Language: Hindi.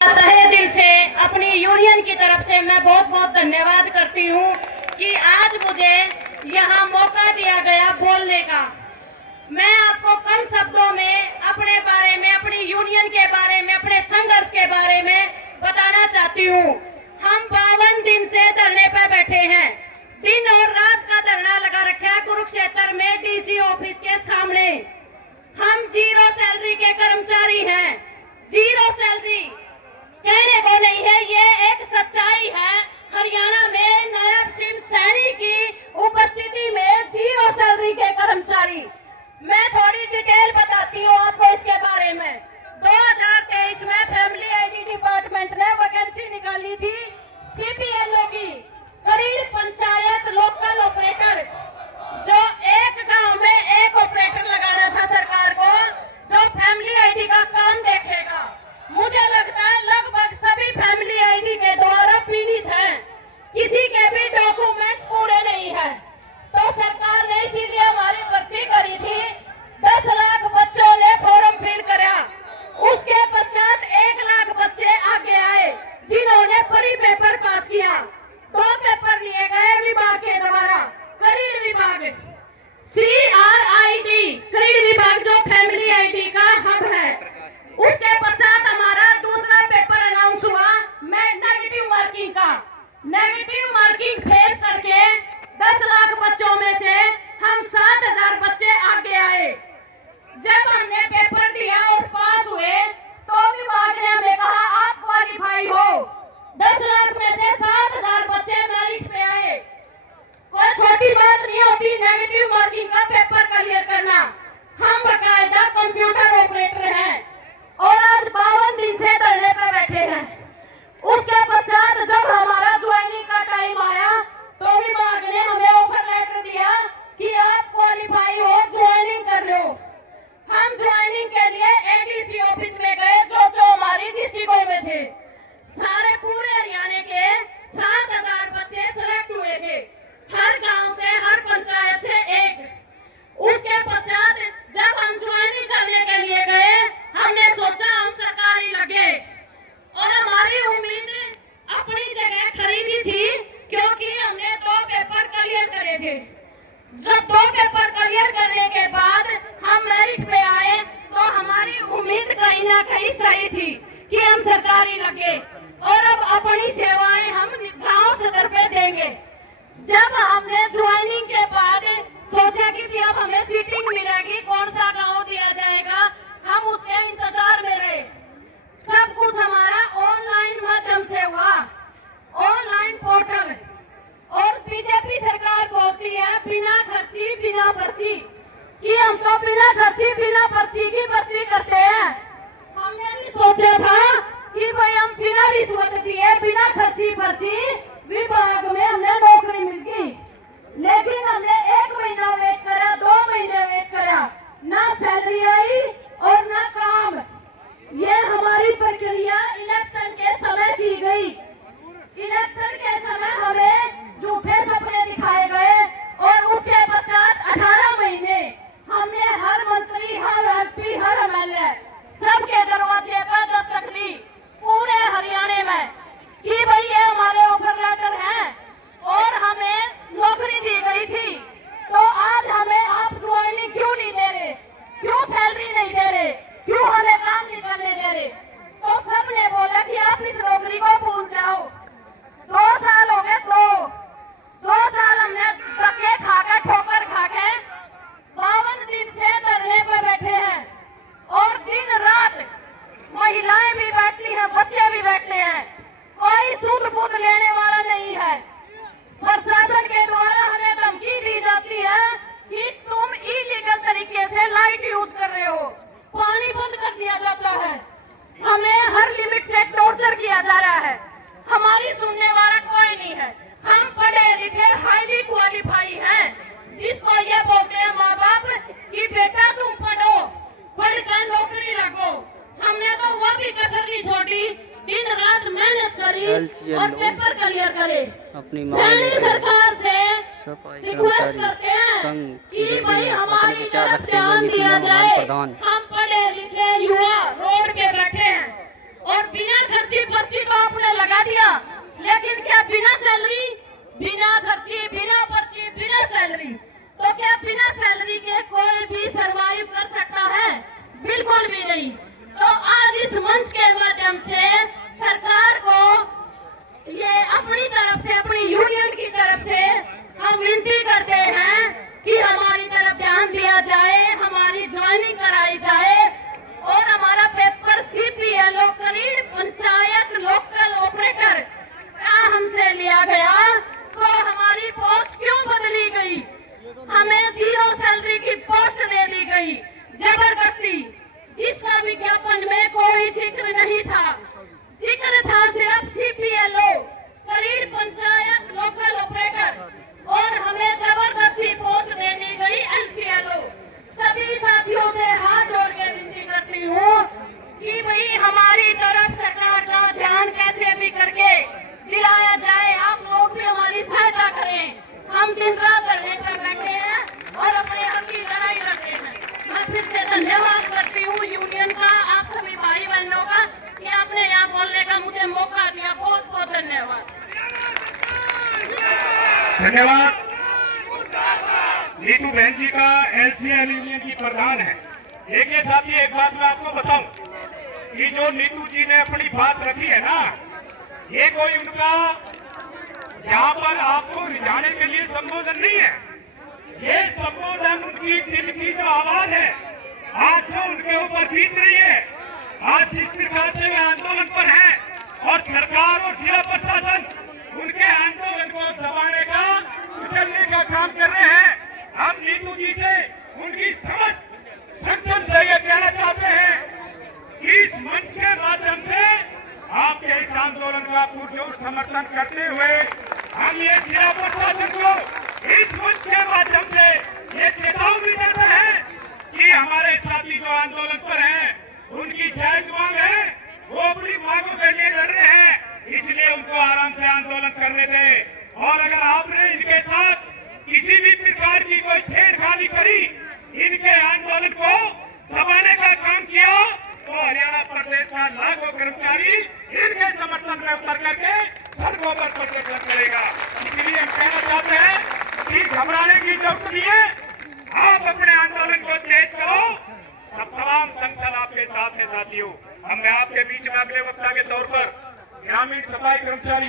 तहे दिल से अपनी यूनियन की तरफ से मैं बहुत बहुत धन्यवाद करती हूँ कि आज मुझे यहाँ मौका दिया गया बोलने का। मैं आपको कम शब्दों में अपने बारे में, अपनी यूनियन के बारे में, अपने संघर्ष के बारे में बताना चाहती हूँ। हम 52 दिन से धरने पर बैठे हैं। दिन और रात का धरना लगा रखा है कुरुक्षेत्र में डीसी ऑफिस के सामने। हम 0 सैलरी के कर्मचारी हैं। 0 सैलरी कहने को नहीं है, ये एक सच्चाई है। हरियाणा में नायब सिंह सैनी की उपस्थिति में 0 सैलरी के कर्मचारी। मैं थोड़ी डिटेल बताती हूँ आपको इसके बारे में। 2023 में फैमिली आईडी डिपार्टमेंट ने वैकेंसी निकाली थी सीपीएलओ की, करीब पंचायत लोकल ऑपरेटर, जो एक गांव में एक ऑपरेटर लगाना था सरकार को, जो फैमिली आईडी का काम देखेगा। मुझे लगता है लगभग सभी फैमिली आईडी के द्वारा पीड़ित हैं, किसी के भी डॉक्यूमेंट्स पूरे नहीं है। तो सरकार ने इसीलिए हमारी भर्ती करी थी। 10 लाख बच्चों ने फॉर्म फिल करा। उसके पश्चात 1 लाख बच्चे आगे आए जिन्होंने प्री पेपर पास किया। 2 पेपर लिए गए विभाग के द्वारा। करीड विभाग, CRID करीड विभाग जो फैमिली आईडी का हब है, उसके पश्चात हमारा दूसरा पेपर अनाउंस हुआ नेगेटिव मार्किंग का। नेगेटिव मार्किंग फेस करके 10 लाख बच्चों में से हम 7000 बच्चे आगे आए। जब हमने पेपर दिया और पास हुए तो विभाग ने हमें कहा आप क्वालिफाई हो। 10 लाख में से 7000 बच्चे मेरिट पे आए। कोई छोटी बात नहीं होती नेगेटिव मार्किंग का पेपर क्लियर करना। हम बकायदा कंप्यूटर ऑपरेटर हैं और आज 52 दिन से धरने पर बैठे हैं। उसके पश्चात जब हमारा ज्वाइनिंग का टाइम आया तो विभाग ने हमें ऑफर लेटर दिया कि आप क्वालिफाई हो, ज्वाइनिंग कर लो। हम ज्वाइनिंग के लिए एडीसी ऑफिस में गए जो हमारी डिस्ट्रिक्ट में थे। सारे पूरे हरियाणा के 7000 बच्चे सिलेक्ट हुए थे, हर गांव से, हर पंचायत से एक। उसके पश्चात जब हम ज्वाइनिंग करने के लिए गए, हमने सोचा हम सरकारी लगे और हमारी उम्मीद अपनी जगह खड़ी भी थी क्योंकि हमने 2 पेपर क्लियर करे थे। जब 2 पेपर क्लियर करने के बाद हम मेरिट पे आए तो हमारी उम्मीद कहीं ना कहीं सही थी कि हम सरकारी लगे और अब अपनी सेवाएं हम गांव सदर पे देंगे। जब हमने ज्वाइनिंग के बाद सोचा कि भी अब हमें सीटिंग मिलेगी, कौन सा गांव दिया जाएगा, हम उसके इंतजार में रहे। सब कुछ हमारा ऑनलाइन माध्यम से हुआ, ऑनलाइन पोर्टल। और बीजेपी सरकार बोलती है बिना खर्ची बिना पर्ची, कि हम तो बिना खर्ची बिना पर्ची की भर्ती करते हैं। हमने भी सोचा था कि भाई हम बिना रिश्वत दिए, बिना खर्ची पर्ची विभाग में हमने नौकरी मिल गई। लेकिन हमने 1 महीना वेट करा, 2 महीने वेट करा, ना सैलरी आई और ना काम। ये हमारी प्रक्रिया इलेक्शन के समय की गई। इलेक्शन के समय हमें झूठे सपने दिखाए गए और उसके पश्चात 18 महीने हमने हर मंत्री, हर एमपी, हर एमएलए सबके दरवाजे पर दस्तक दी पूरे हरियाणा में कि भाई ये हमारे ऑफर लेटर हैं और हमें नौकरी दी गई थी। तो आज हमें आप ज्वाइनिंग क्यों नहीं दे रहे, क्यों सैलरी नहीं दे रहे, क्यों हमें काम नहीं करने दे रहे? तो सबने बोला कि आप इस नौकरी को भूल जाओ। 2 साल हो गए, 2 साल हमने धक्के खाकर, ठोकर खाके 52 दिन से धरने पर बैठे हैं और दिन रात महिलाएं भी बैठती हैं, बच्चे भी बैठते हैं। कोई सूद बूद लेने वाला नहीं है। प्रशासन के द्वारा हमें धमकी दी जाती है कि तुम इलीगल तरीके से लाइट यूज कर रहे हो, पानी बंद कर दिया जाता है, हमें हर लिमिट से टॉर्चर किया जा रहा है। हमारी सुनने वाला कोई नहीं है। हम पढ़े लिखे हाईली क्वालिफाई हैं, जिसको ये बोलते हैं माँ बाप कि बेटा तुम पढ़ो, पढ़कर नौकरी लगो। हमने तो वो भी कसर नहीं छोड़ी, दिन रात मेहनत करी और पेपर क्लियर करे। सैनी सरकार से रिक्वेस्ट करते हैं कि भाई हमारी तरफ ध्यान दिया जाए। हम पढ़े लिखे युवा रोड पे बैठे हैं और बिना खर्चे बढ़ा दिया, लेकिन क्या बिना सैलरी, बिना खर्ची, बिना पर्ची, बिना सैलरी, तो क्या बिना सैलरी के कोई भी सरवाइव कर सकता है? बिल्कुल भी नहीं। तो आज इस मंच के माध्यम से सरकार को ये अपनी तरफ से, अपनी यूनियन की तरफ से हम विनती करते हैं कि हमारी तरफ ध्यान दिया जाए, हमारी ज्वाइनिंग कराई जाए और हमारा पेपर CPLO करीब पंचायत लोकल ऑपरेटर का हमसे लिया गया, तो हमारी पोस्ट क्यों बदली गई? हमें 0 सैलरी की पोस्ट दे दी गई जबरदस्ती, जिसका विज्ञापन में कोई जिक्र नहीं था। जिक्र था सिर्फ CPLO करीब पंचायत लोकल ऑपरेटर, और हमें जबरदस्ती पोस्ट दे दी गई LCLO। सभी साथियों से हाथ जोड़ के विनती करती हूँ कि भाई हमारी तरफ सरकार का ध्यान कैसे भी करके दिलाया जाए, आप लोग भी हमारी सहायता करें। हम दिन रात धरने पर बैठे हैं और अपने हक की लड़ाई लड़ते हैं। मैं फिर से धन्यवाद करती हूँ यूनियन का, आप सभी भाई बहनों का, कि आपने यहाँ बोलने का मुझे मौका दिया। बहुत बहुत धन्यवाद। धन्यवाद। नीतू बहन जी का LCL यूनियन की प्रधान है। देखिए साथी, एक बात मैं आपको बताऊं कि जो नीतू जी ने अपनी बात रखी है ना, ये कोई उनका यहाँ पर आपको रिझाने के लिए संबोधन नहीं है। ये संबोधन उनकी दिल की जो आवाज है, आज जो उनके ऊपर बीत रही है, आज जिस प्रकार से वे आंदोलन पर है और सरकार और जिला प्रशासन उनके आंदोलन को दबाने का, कुचलने का काम कर रहे हैं। हम नीतू जी से उनकी समझ संगठन से ये कहना चाहते हैं कि इस मंच के माध्यम से आपके इस आंदोलन का पुरजोर समर्थन करते हुए हम ये जिला प्रशासन को इस मंच के माध्यम से ये चेतावनी देते हैं कि हमारे साथी जो आंदोलन पर हैं, उनकी जायज मांग है, वो अपनी मांगों के लिए लड़ रहे हैं, इसलिए उनको आराम से आंदोलन करने दें। और अगर आपने इनके साथ किसी भी प्रकार की कोई छेड़खानी करी, इनके आंदोलन को दबाने का काम किया, तो हरियाणा प्रदेश का लाखों कर्मचारी इनके समर्थन में उतर करके सड़कों पर प्रदर्शन करेगा। इसलिए हम कहना चाहते हैं कि घबराने की जरूरत नहीं है, आप अपने आंदोलन को तेज करो, सब तमाम संगठन आपके साथ है। साथियों, हम मैं आपके बीच में अगले वक्ता के तौर पर ग्रामीण सफाई कर्मचारी